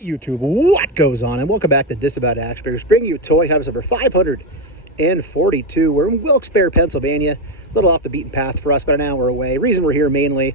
YouTube, what goes on? And welcome back to Disavowed Action Figures, bringing you toy hunters number 542. We're in Wilkes-Barre, Pennsylvania. A little off the beaten path for us, but an hour away. Reason we're here mainly,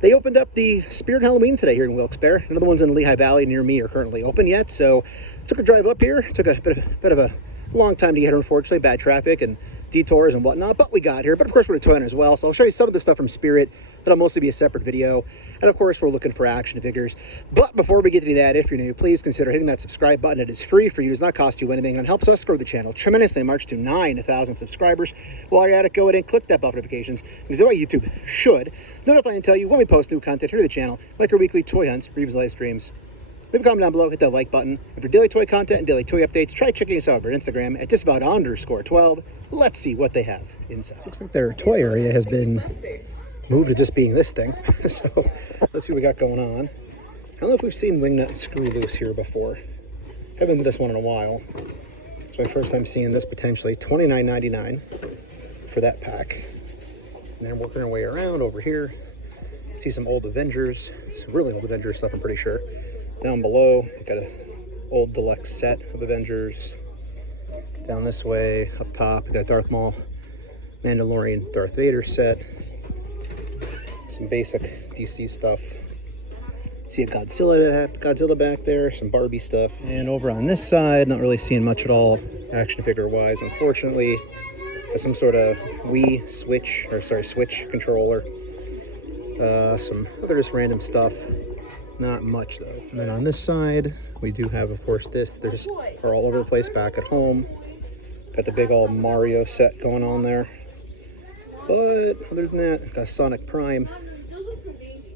they opened up the Spirit Halloween today here in Wilkes-Barre. None of the ones in Lehigh Valley near me are currently open yet, so took a drive up here. Took a bit of a long time to get here, unfortunately. Bad traffic and detours and whatnot, but we got here. But of course, we're a toy hunter as well, so I'll show you some of the stuff from Spirit. That'll mostly be a separate video. And of course, we're looking for action figures. But before we get to that, if you're new, please consider hitting that subscribe button. It is free for you, does not cost you anything, and it helps us grow the channel tremendously. March to 9,000 subscribers. While you're at it, go ahead and click that bell notifications, because that's what YouTube should notify and tell you when we post new content here to the channel, like our weekly toy hunts, reviews, live streams. Leave a comment down below, hit that like button. And for daily toy content and daily toy updates, try checking us out on Instagram at Disavowed_12. Let's see what they have inside. Looks like their toy area has been moved to just being this thing. So let's see what we got going on. I don't know if we've seen wingnut screw loose here before. Haven't done this one in a while. It's my first time seeing this potentially. $29.99 for that pack. And then working our way around over here. See some old Avengers, some really old Avengers stuff, I'm pretty sure. Down below, we got an old deluxe set of Avengers. Down this way, up top, we got a Darth Maul, Mandalorian, Darth Vader set. Some basic DC stuff. See a Godzilla back there, some Barbie stuff. And over on this side, not really seeing much at all action figure wise, unfortunately. Some sort of Wii Switch controller. Some other just random stuff. Not much though. And then on this side, we do have, of course, this. They're just are all over the place back at home. Got the big old Mario set going on there. But other than that, got Sonic Prime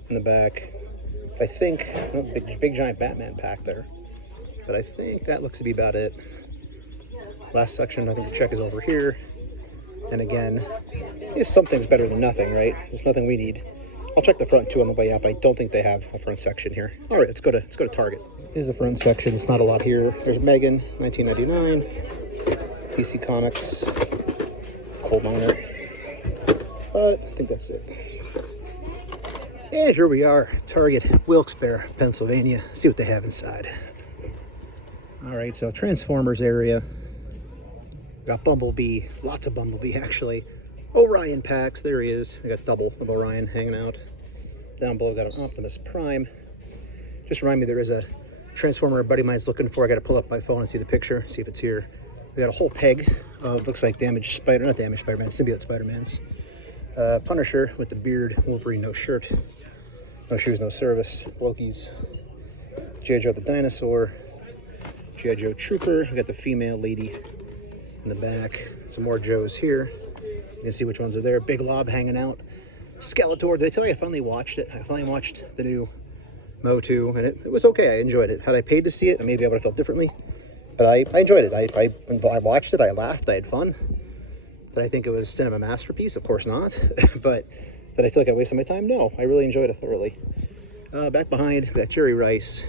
in the back. I think, oh, big giant Batman pack there. But I think that looks to be about it. Last section, I think the check is over here. And again, something's better than nothing, right? There's nothing we need. I'll check the front too on the way up. I don't think they have a front section here. All right, let's go to Target. Here's the front section. It's not a lot here. There's Megan, 1999, DC Comics, Coal Miner. But I think that's it. And here we are, Target, Wilkes-Barre, Pennsylvania. See what they have inside. All right, so Transformers area. Got Bumblebee, lots of Bumblebee actually. Orion packs, there he is. We got double of Orion hanging out. Down below, got an Optimus Prime. Just remind me, there is a Transformer a buddy of mine's looking for. I got to pull up my phone and see the picture, see if it's here. We got a whole peg of, looks like symbiote Spider-Mans. Punisher with the beard, Wolverine, no shirt, no shoes, no service. Loki's, G.I. Joe the Dinosaur, G.I. Joe Trooper. We got the female lady in the back. Some more Joes here. You can see which ones are there. Big Lob hanging out. Skeletor. Did I tell you I finally watched it? I finally watched the new Motu, and it was okay. I enjoyed it. Had I paid to see it, maybe I would have felt differently. But I enjoyed it. I watched it. I laughed. I had fun. Did I think it was cinema masterpiece? Of course not. But did I feel like I wasted my time? No. I really enjoyed it thoroughly. Back behind, we got Jerry Rice.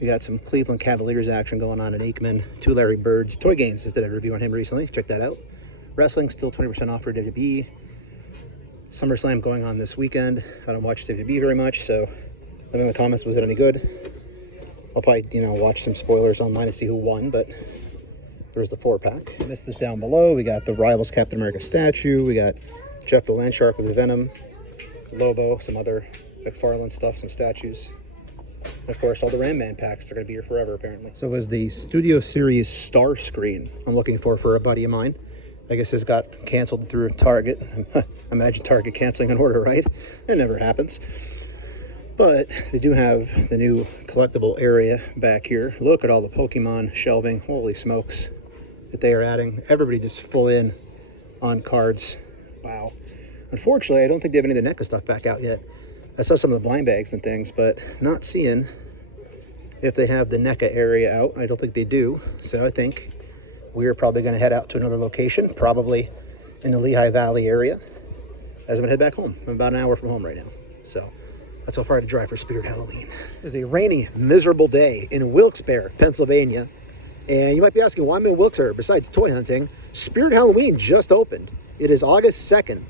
We got some Cleveland Cavaliers action going on in Aikman. 2 Larry Birds. Toy Games just did a review on him recently. Check that out. Wrestling still 20% off for WWE. SummerSlam going on this weekend. I don't watch WWE very much, so let me know in the comments, was it any good? I'll probably, watch some spoilers online to see who won, but there's the 4-pack. I missed this down below. We got the Rivals Captain America statue. We got Jeff the Land Shark with the Venom. Lobo, some other McFarlane stuff, some statues. And of course, all the Ram Man packs. They're going to be here forever, apparently. So it was the Studio Series Star Screen I'm looking for a buddy of mine. I guess this got canceled through Target. Imagine Target canceling an order, right? It never happens. But they do have the new collectible area back here. Look at all the Pokemon shelving. Holy smokes that they are adding. Everybody just full in on cards. Wow. Unfortunately, I don't think they have any of the NECA stuff back out yet. I saw some of the blind bags and things, but not seeing if they have the NECA area out. I don't think they do. So I think we're probably going to head out to another location, probably in the Lehigh Valley area, as I'm going to head back home. I'm about an hour from home right now. So that's how far I have to drive for Spirit Halloween. It's a rainy, miserable day in Wilkes-Barre, Pennsylvania. And you might be asking, why I'm in Wilkes-Barre besides toy hunting? Spirit Halloween just opened. It is August 2nd.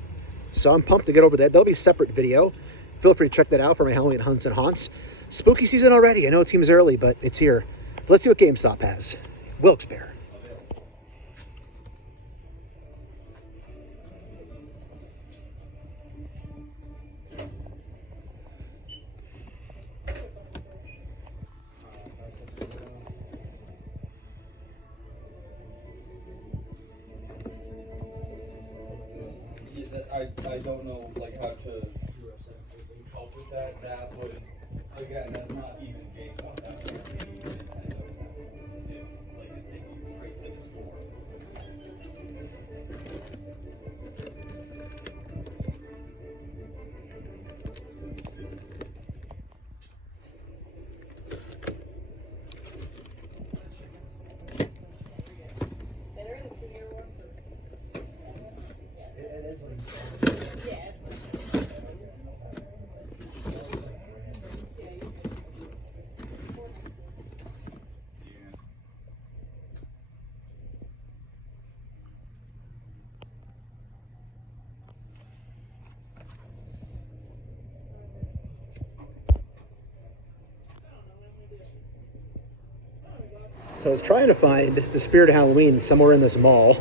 So I'm pumped to get over that. That'll be a separate video. Feel free to check that out for my Halloween hunts and haunts. Spooky season already. I know it seems early, but it's here. Let's see what GameStop has. Wilkes-Barre. I don't know like how to help with that. That would, again, that's not even GameStop. That's like Nintendo. If like it's taking you straight to the store. So I was trying to find the Spirit of Halloween somewhere in this mall,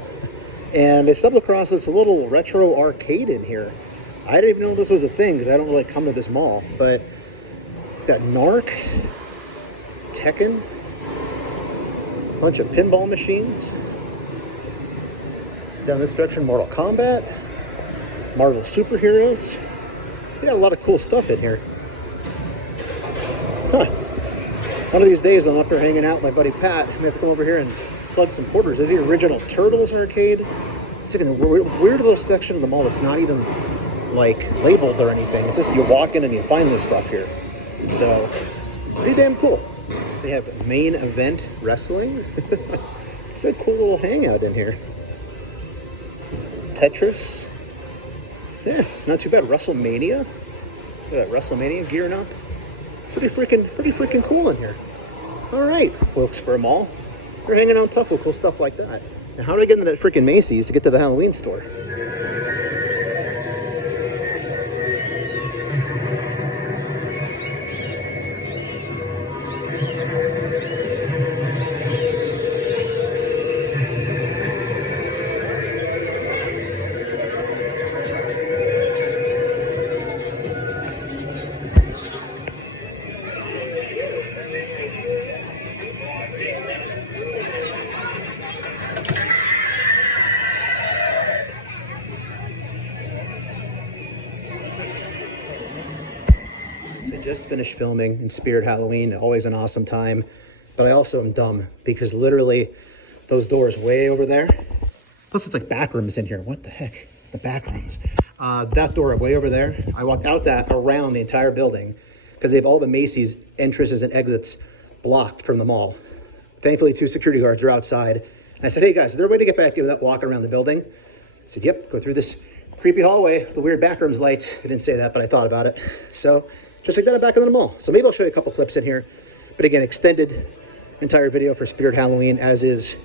and I stumbled across this little retro arcade in here. I didn't even know this was a thing because I don't really come to this mall, but got Narc, Tekken, a bunch of pinball machines. Down this direction, Mortal Kombat, Marvel Superheroes. They got a lot of cool stuff in here. Huh. One of these days, I'm up there hanging out with my buddy Pat. I'm gonna have to come over here and plug some quarters. There's the original Turtles arcade. It's like in a weird little section of the mall that's not even like labeled or anything. It's just you walk in and you find this stuff here. So pretty damn cool. They have main event wrestling. It's a cool little hangout in here. Tetris. Yeah, not too bad. WrestleMania. Look at that, WrestleMania gearing up. Pretty freaking cool in here. All right, Wilkes-Barre Mall. They're hanging out tough with cool stuff like that. Now, how do I get into that freaking Macy's to get to the Halloween store? Just finished filming in Spirit Halloween, always an awesome time, but I also am dumb because literally those doors way over there, plus it's like back rooms in here. What the heck? The back rooms. That door way over there, I walked out that around the entire building because they have all the Macy's entrances and exits blocked from the mall. Thankfully, 2 security guards are outside. And I said, hey guys, is there a way to get back without walking around the building? I said, yep, go through this creepy hallway with the weird back rooms lights. I didn't say that, but I thought about it. So just like that, I'm back in the mall. So maybe I'll show you a couple clips in here. But again, extended entire video for Spirit Halloween, as is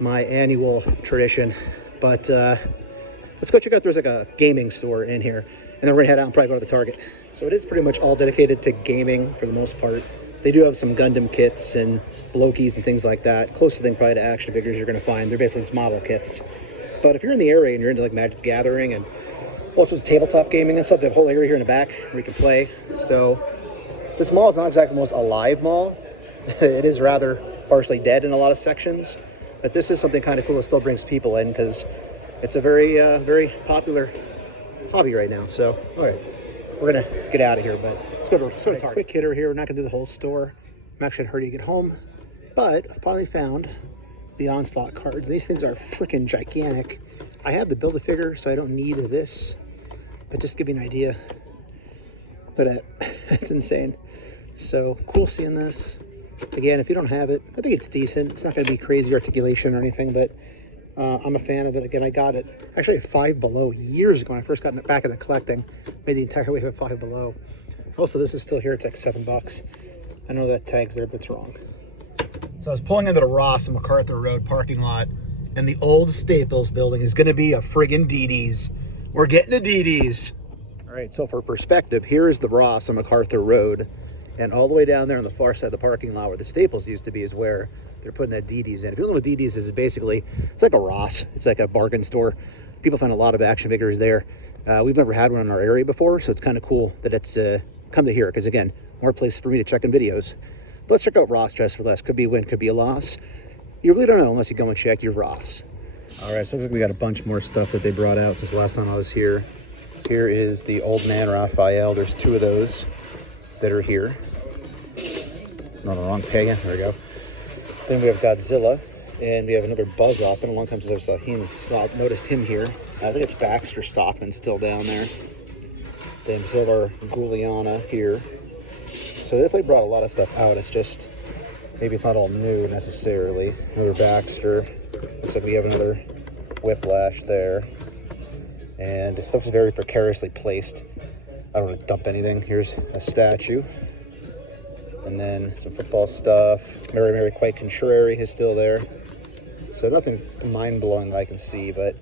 my annual tradition. But let's go check out, there's like a gaming store in here. And then we're gonna head out and probably go to the Target. So it is pretty much all dedicated to gaming for the most part. They do have some Gundam kits and Loki's and things like that. Closest thing probably to ActionFigures you're gonna find. They're basically just model kits. But if you're in the area and you're into like Magic Gathering and also tabletop gaming and stuff, they have a whole area here in the back where you can play. So this mall is not exactly the most alive mall. It is rather partially dead in a lot of sections, but this is something kind of cool that still brings people in because it's a very popular hobby right now. So all right, we're gonna get out of here, but let's go to Target. Quick hitter here. We're not gonna do the whole store. I'm actually in a hurry to get home, but I finally found the Onslaught cards. These things are freaking gigantic. I have the Build-A-Figure, so I don't need this. But just give you an idea. But it's insane. So cool seeing this. Again, if you don't have it, I think it's decent. It's not going to be crazy articulation or anything, but I'm a fan of it. Again, I got it actually at Five Below years ago when I first got back into collecting. Made the entire way at Five Below. Also, this is still here. It's like $7. I know that tag's there, but it's wrong. So I was pulling into the Ross in MacArthur Road parking lot, and the old Staples building is going to be a friggin' DD's. We're getting to DD's. All right, so for perspective, here is the Ross on MacArthur Road. And all the way down there on the far side of the parking lot where the Staples used to be is where they're putting that DD's in. If you don't know what DD's is, basically, it's like a Ross. It's like a bargain store. People find a lot of action figures there. We've never had one in our area before, so it's kind of cool that it's come to here, because again, more places for me to check in videos. But let's check out Ross Dress for Less. Could be a win, could be a loss. You really don't know unless you go and check your Ross. All right, so looks like we got a bunch more stuff that they brought out since the last time I was here. Here is the Old Man Raphael. There's 2 of those that are here. No, the wrong peg. There we go. Then we have Godzilla, and we have another Buzz Off. Been a long time since I noticed him here. I think it's Baxter Stockman still down there. Then we still have our Guliana here. So they definitely brought a lot of stuff out. It's just, maybe it's not all new necessarily. Another Baxter. Looks like we have another Whiplash there. And this stuff's very precariously placed. I don't want to dump anything. Here's a statue. And then some football stuff. Mary Quite Contrary is still there. So nothing mind-blowing I can see, but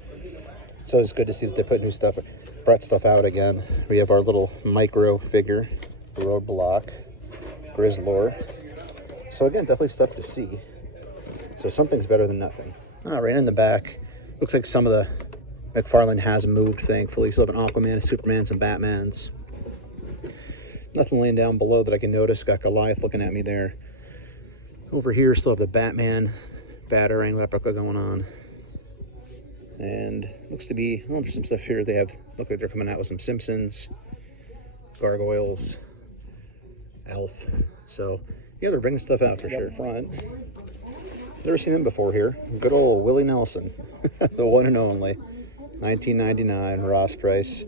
it's always good to see that they put new stuff, brought stuff out again. We have our little micro figure, Roadblock, Grizzlor. So again, definitely stuff to see. So something's better than nothing. All right, in the back, looks like some of the McFarlane has moved, thankfully. Still have an Aquaman, a Superman, some Batmans. Nothing laying down below that I can notice. Got Goliath looking at me there. Over here, still have the Batman, Batarang replica going on. And looks to be, oh, there's some stuff here. They have, look like they're coming out with some Simpsons, Gargoyles, Elf. So, yeah, they're bringing stuff out for sure. Front. Never seen him before here. Good old Willie Nelson, the one and only. $19.99 Ross price.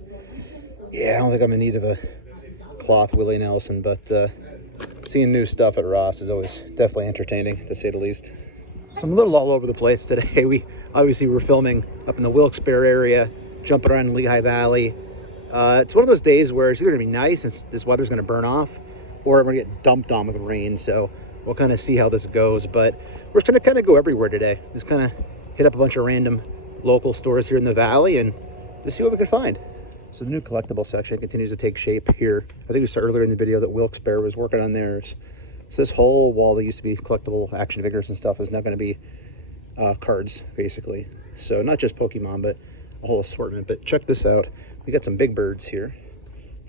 Yeah, I don't think I'm in need of a cloth Willie Nelson, but seeing new stuff at Ross is always definitely entertaining, to say the least. So I'm a little all over the place today. We obviously were filming up in the Wilkes-Barre area, jumping around in Lehigh Valley. It's one of those days where it's either gonna be nice and this weather's gonna burn off, or we're gonna get dumped on with rain. So we'll kind of see how this goes. But we're just gonna kind of go everywhere today. Just kind of hit up a bunch of random local stores here in the valley and just see what we could find. So the new collectible section continues to take shape here. I think we saw earlier in the video that Wilkes-Barre was working on theirs. So this whole wall that used to be collectible action figures and stuff is now going to be cards, basically. So not just Pokemon, but a whole assortment. But check this out. We got some big birds here.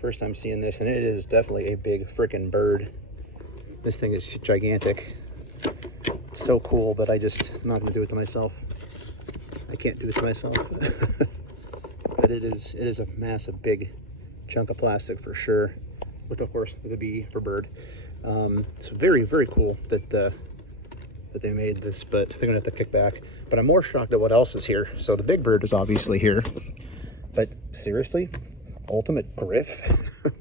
First time seeing this, and it is definitely a big freaking bird. This thing is gigantic. It's so cool, but I'm not going to do it to myself. I can't do this to myself. But it is a massive, big chunk of plastic for sure, with of course the B for bird. It's very, very cool that they made this, but they're gonna have to kick back. But I'm more shocked at what else is here. So the big bird is obviously here, but seriously, Ultimate Griff?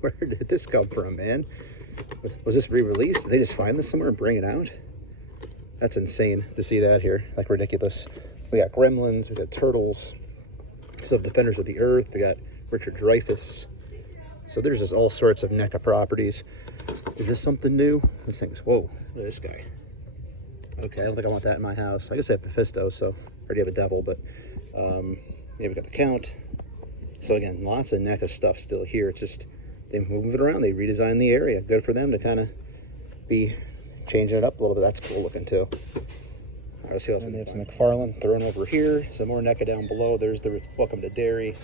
Where did this come from, man? Was this re-released? Did they just find this somewhere and bring it out? That's insane to see that here, like ridiculous. We got Gremlins, we got Turtles. Still have Defenders of the Earth. We got Richard Dreyfuss. So there's just all sorts of NECA properties. Is this something new? This thing's, whoa, look at this guy. Okay, I don't think I want that in my house. I guess I have Mephisto, so I already have a devil, but yeah, we got the Count. So again, lots of NECA stuff still here. It's just, they move it around, they redesign the area. Good for them to kind of be changing it up a little bit. That's cool looking too. All right, let's see what else. And they have some McFarlane thrown over here. Some more NECA down below. There's the Welcome to Derry.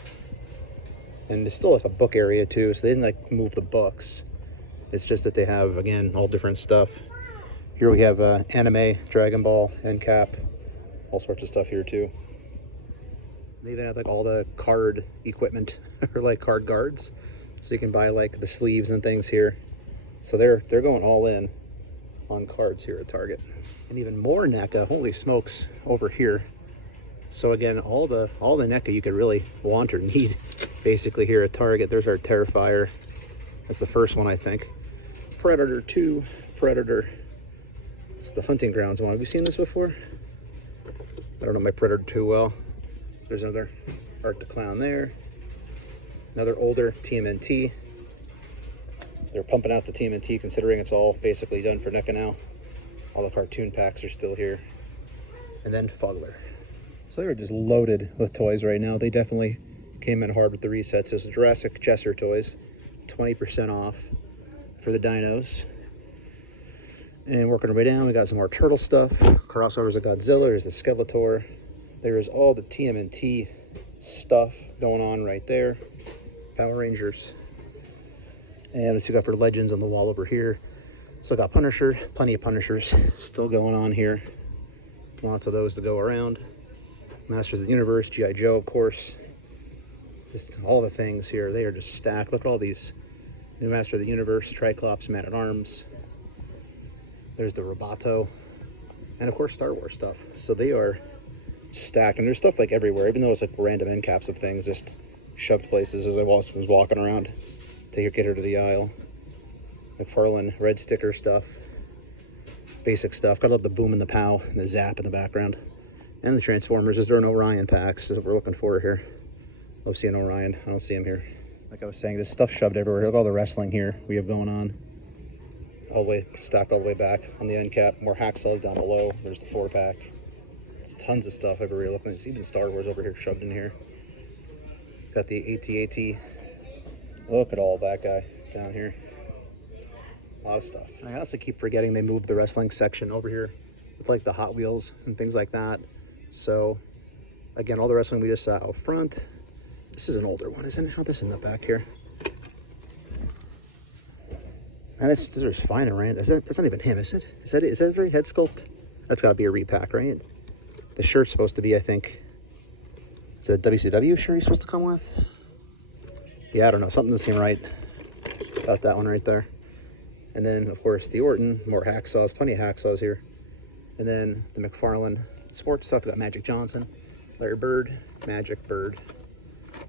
And there's still like a book area too, so they didn't like move the books. It's just that they have, again, all different stuff. Here we have anime, Dragon Ball, NCAP, all sorts of stuff here too. They even have like all the card equipment, or like card guards. So you can buy like the sleeves and things here. So they're going all in on cards here at Target. And even more NECA, holy smokes, over here. So again, all the NECA you could really want or need basically here at Target. There's our Terrifier. That's the first one, I think. Predator 2, Predator. It's the Hunting Grounds one. Have you seen this before? I don't know my Predator too well. There's another Art the Clown there. Another older TMNT. They're pumping out the TMNT considering it's all basically done for NECA now. All the cartoon packs are still here. And then Fuggler. So they're just loaded with toys right now. They definitely came in hard with the resets. There's Jurassic Chester toys, 20% off for the dinos. And working our way down, we got some more turtle stuff. Crossovers of Godzilla. There's the Skeletor. There's all the TMNT stuff going on right there. Power Rangers. And let's see what we got for Legends on the wall over here. Still got Punisher. Plenty of Punishers still going on here. Lots of those to go around. Masters of the Universe. G.I. Joe, of course. Just all the things here. They are just stacked. Look at all these. New Master of the Universe. Triclops. Man-at-Arms. There's the Roboto, and of course Star Wars stuff. So they are stacked, and there's stuff like everywhere, even though it's like random end caps of things just shoved places as I was walking around to get her to the aisle. McFarlane red sticker stuff, basic stuff. Gotta love the boom and the pow and the zap in the background. And the Transformers. Is there an Orion packs that we're looking for here? Love seeing Orion. I don't see him here. Like I was saying, there's stuff shoved everywhere. Look at all the wrestling here we have going on. All the way stacked all the way back on the end cap. More hacksaws down below. There's the 4-pack. There's tons of stuff everywhere. Looking at even Star Wars over here shoved in here. Got the AT-AT. Look at all that guy down here. A lot of stuff. And I also keep forgetting they moved the wrestling section over here with like the Hot Wheels and things like that. So again, all the wrestling we just saw out front. This is an older one, isn't it? How this in the back here? And this is fine and Rand. That's not even him, is it? Is that his head sculpt? That's got to be a repack, right? The shirt's supposed to be, I think, is that a WCW shirt he's supposed to come with? Yeah, I don't know. Something doesn't seem right about that one right there. And then, of course, the Orton, more hacksaws, plenty of hacksaws here. And then the McFarlane sports stuff. We got Magic Johnson, Larry Bird, Magic Bird,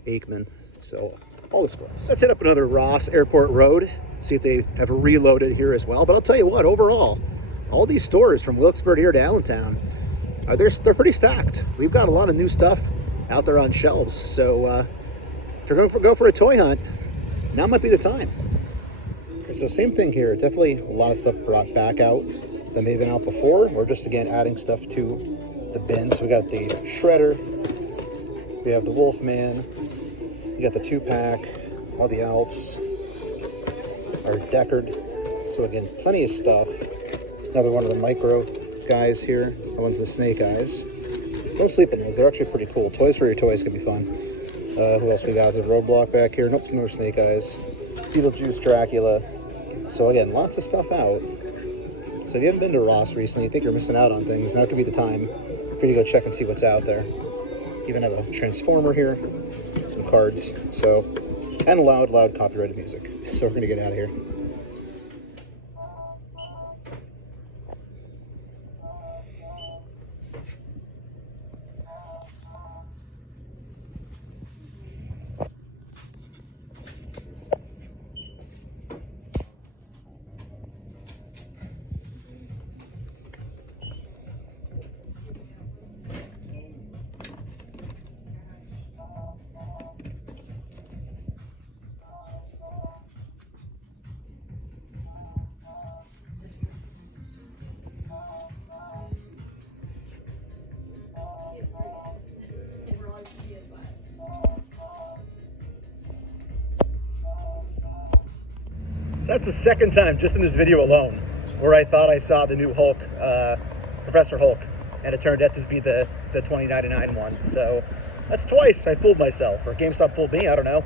Aikman. So all the sports. Let's hit up another Ross Airport Road, see if they have reloaded here as well. But I'll tell you what, overall, all these stores from Wilkes-Barre here to Allentown, they're pretty stacked. We've got a lot of new stuff out there on shelves. So if you're going to go for a toy hunt, now might be the time. So same thing here. Definitely a lot of stuff brought back out that may have been out before, or just again adding stuff to the bin. So we got the Shredder, we have the Wolfman, you got the 2-pack, all the Elves, our Deckard. So again, plenty of stuff. Another one of the micro guys here. That one's the Snake Eyes. Don't sleep on those. They're actually pretty cool. Toys for your toys could be fun. Who else we got? Is a Roadblock back here? Nope, another Snake Eyes. Beetlejuice, Dracula. So again, lots of stuff out. So if you haven't been to Ross recently, you think you're missing out on things, now could be the time for you to go check and see what's out there. Even have a Transformer here, some cards, so, and loud copyrighted music. So we're gonna get out of here. That's the second time just in this video alone where I thought I saw the new Hulk, Professor Hulk, and it turned out to be the 2099 one. So that's twice I fooled myself, or GameStop fooled me, I don't know.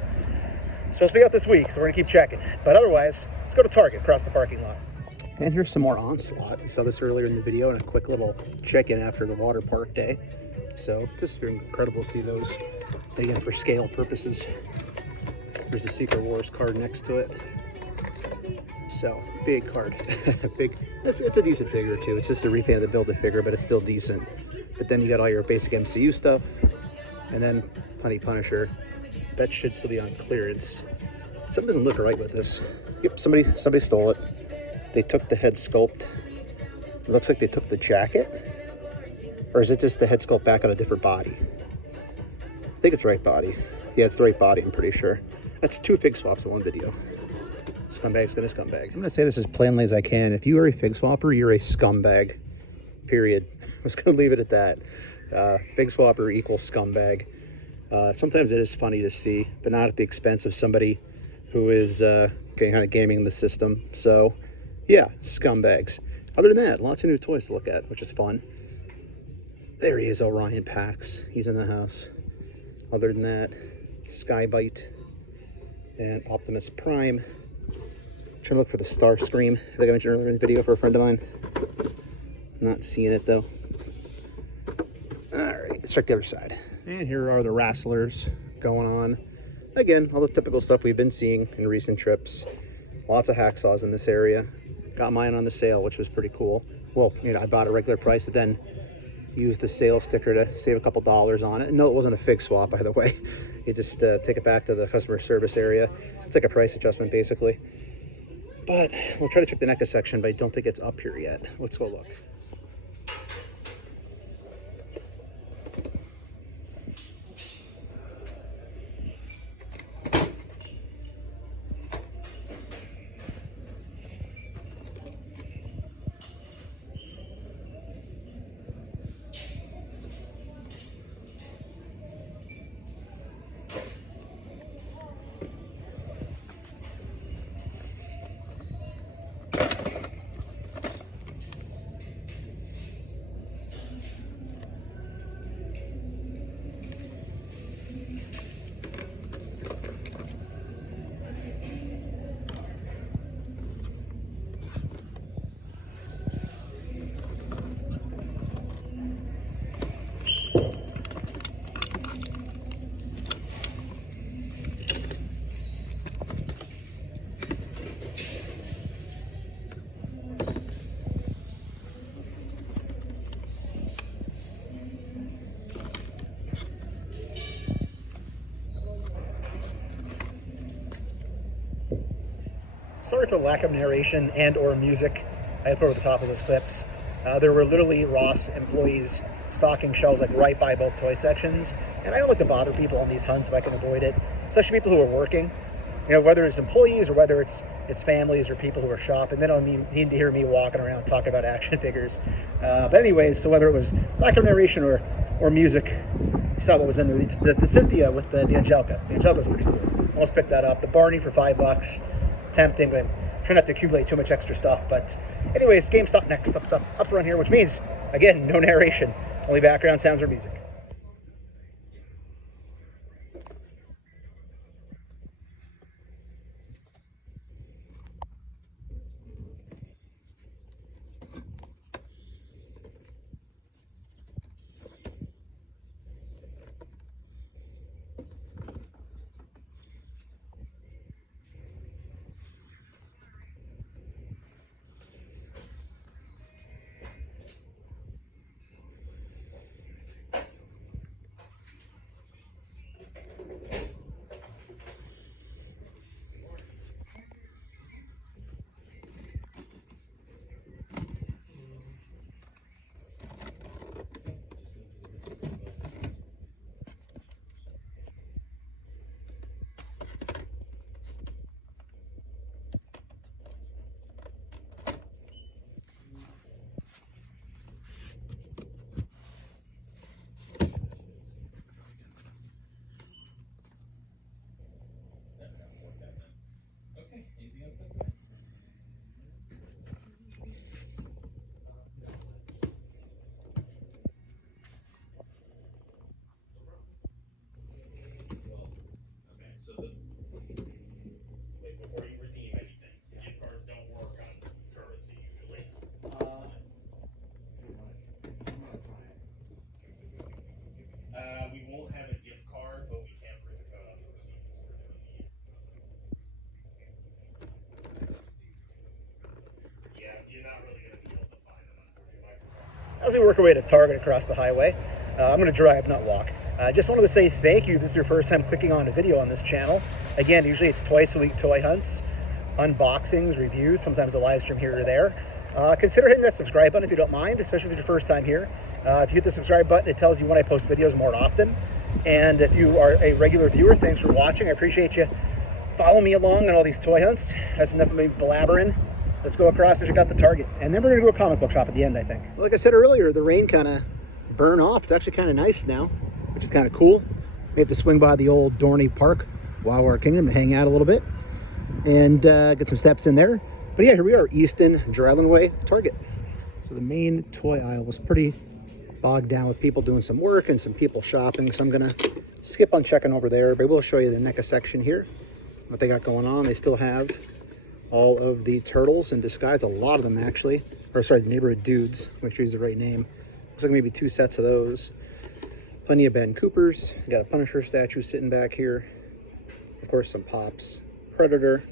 It's supposed to be out this week, so we're gonna keep checking. But otherwise, let's go to Target across the parking lot. And here's some more Onslaught. You saw this earlier in the video, and a quick little check-in after the water park day. So just incredible to see those, again, for scale purposes. There's the Secret Wars card next to it. So, big card. Big. It's a decent figure too. It's just a repaint of the Build-A-Figure, but it's still decent. But then you got all your basic MCU stuff, and then plenty Punisher. That should still be on clearance. Something doesn't look right with this. Yep, somebody stole it. They took the head sculpt. It looks like they took the jacket. Or is it just the head sculpt back on a different body? I think it's the right body. Yeah, it's the right body, I'm pretty sure. That's 2 fig swaps in one video. Scumbag's gonna scumbag. I'm gonna say this as plainly as I can. If you are a fig swapper, you're a scumbag. Period. I'm just gonna leave it at that. Fig swapper equals scumbag. Sometimes it is funny to see, but not at the expense of somebody who is kind of gaming the system. So, yeah, scumbags. Other than that, lots of new toys to look at, which is fun. There he is, Orion Pax. He's in the house. Other than that, Skybite and Optimus Prime. Trying to look for the Starscream. I think I mentioned earlier in the video for a friend of mine. Not seeing it though. Alright, let's check the other side. And here are the wrestlers going on. Again, all the typical stuff we've been seeing in recent trips. Lots of hacksaws in this area. Got mine on the sale, which was pretty cool. Well, you know, I bought a regular price and then used the sale sticker to save a couple dollars on it. No, it wasn't a fig swap, by the way. You just take it back to the customer service area. It's like a price adjustment, basically. But we'll try to check the NECA section, but I don't think it's up here yet. Let's go look. Sorry for the lack of narration and or music I put over the top of those clips. There were literally Ross employees stocking shelves like right by both toy sections, and I don't like to bother people on these hunts if I can avoid it, especially people who are working. You know, whether it's employees or whether it's families or people who are shopping, they don't need to hear me walking around talking about action figures. But anyways, so whether it was lack of narration or music, you saw what was in there. The Cynthia with the Angelica. The Angelica was pretty cool. Almost picked that up. The Barney for $5. Tempting, but I'm trying not to accumulate too much extra stuff. But anyways, GameStop next up front here, which means, again, no narration, only background sounds or music. Before you redeem anything, gift cards don't work on currency usually. We won't have a gift card, but we can print the code on the receipt. Yeah, you're not really going to be able to find them, unfortunately. As we work our way to Target across the highway, I'm going to drive, not walk. I just wanted to say thank you. This is your first time clicking on a video on this channel. Again, usually it's twice a week toy hunts, unboxings, reviews, sometimes a live stream here or there. Consider hitting that subscribe button if you don't mind, especially if it's your first time here. If you hit the subscribe button, it tells you when I post videos more often. And if you are a regular viewer, thanks for watching. I appreciate you following me along on all these toy hunts. That's enough of me blabbering. Let's go across and check out the Target. And then we're going to do a comic book shop at the end, I think. Like I said earlier, the rain kind of burned off. It's actually kind of nice now, which is kind of cool. We have to swing by the old Dorney Park, Wildwood Kingdom, to hang out a little bit and get some steps in there. But yeah, here we are, Easton, Dryland Way, Target. So the main toy aisle was pretty bogged down with people doing some work and some people shopping. So I'm gonna skip on checking over there, but I will show you the NECA section here, what they got going on. They still have all of the turtles in disguise, a lot of them actually, or sorry, the neighborhood dudes, make sure use the right name. Looks like maybe 2 sets of those. Plenty of Ben Coopers. Got a Punisher statue sitting back here. Of course, some Pops, Predator.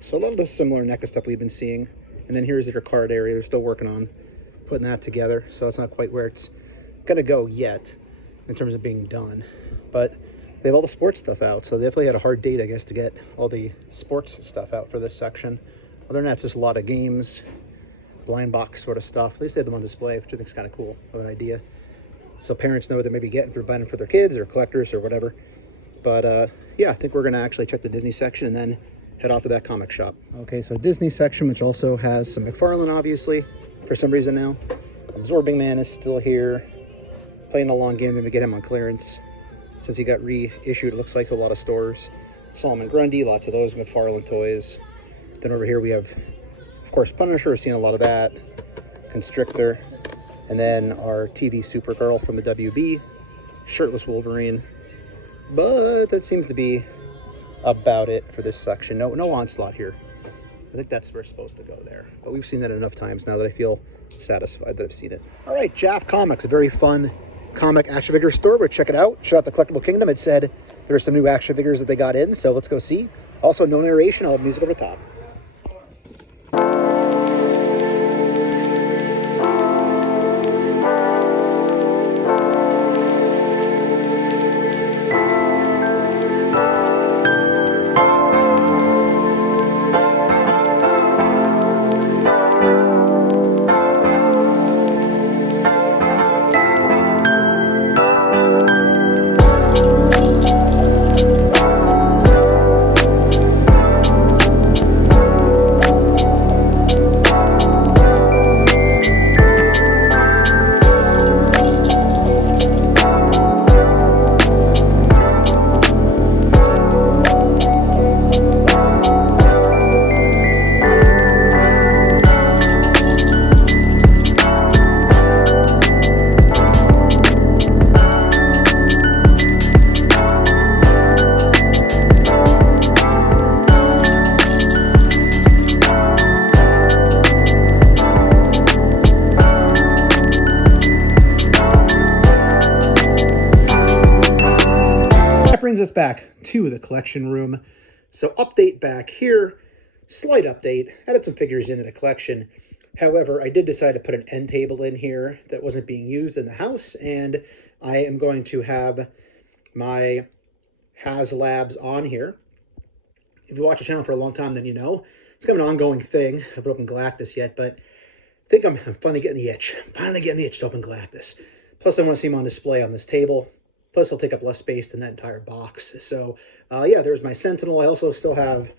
So a lot of the similar NECA stuff we've been seeing. And then here's their card area. They're still working on putting that together, so it's not quite where it's gonna go yet in terms of being done. But they have all the sports stuff out, so they definitely had a hard date, I guess, to get all the sports stuff out for this section. Other than that, it's just a lot of games, blind box sort of stuff. At least they have them on display, which I think is kind of cool of an idea. So parents know what they may be getting for buying them for their kids or collectors or whatever. But yeah, I think we're gonna actually check the Disney section and then head off to that comic shop. Okay, so Disney section, which also has some McFarlane, obviously, for some reason now. Absorbing Man is still here. Playing a long game to get him on clearance. Since he got reissued, it looks like, a lot of stores. Solomon Grundy, lots of those McFarlane toys. Then over here we have, of course, Punisher. We've seen a lot of that. Constrictor. And then our TV Supergirl from the WB. Shirtless Wolverine. But that seems to be about it for this section. No Onslaught here. I think that's where it's supposed to go there. But we've seen that enough times now that I feel satisfied that I've seen it. All right, Jaff Comics, a very fun comic action figure store. But check it out. Shout out to Collectible Kingdom. It said there are some new action figures that they got in, so let's go see. Also, no narration. I'll have music over the top. Brings us back to the collection room. So update back here, slight update, added some figures into the collection. However, I did decide to put an end table in here that wasn't being used in the house, and I am going to have my HasLabs on here. If you watch the channel for a long time, then you know. It's kind of an ongoing thing. I haven't opened Galactus yet, but I think I'm finally getting the itch. Finally getting the itch to open Galactus. Plus, I want to see him on display on this table. Plus, he'll take up less space than that entire box. So, yeah, there's my Sentinel. I also still have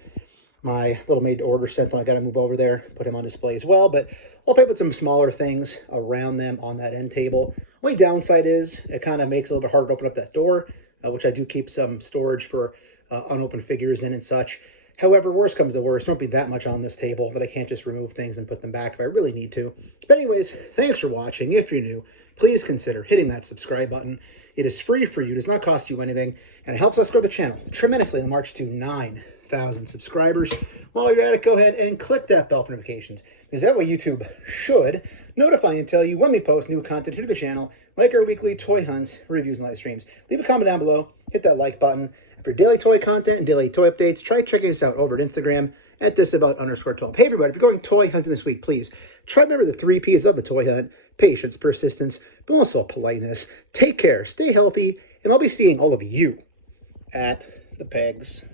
my little made-to-order Sentinel. I got to move over there, put him on display as well. But I'll play with some smaller things around them on that end table. Only downside is it kind of makes it a little bit harder to open up that door, which I do keep some storage for unopened figures in and such. However, worst comes to worst, there won't be that much on this table that I can't just remove things and put them back if I really need to. But anyways, thanks for watching. If you're new, please consider hitting that subscribe button. It is free for you, does not cost you anything, and it helps us grow the channel tremendously in the march to 9,000 subscribers. While you're at it, go ahead and click that bell for notifications, because that way YouTube should notify you and tell you when we post new content here to the channel, like our weekly toy hunts, reviews, and live streams. Leave a comment down below, hit that like button. For daily toy content and daily toy updates, try checking us out over at Instagram at Disavowed_12. Hey everybody, if you're going toy hunting this week, please try to remember the 3 P's of the toy hunt: patience, persistence, but also politeness. Take care, stay healthy, and I'll be seeing all of you at the pegs.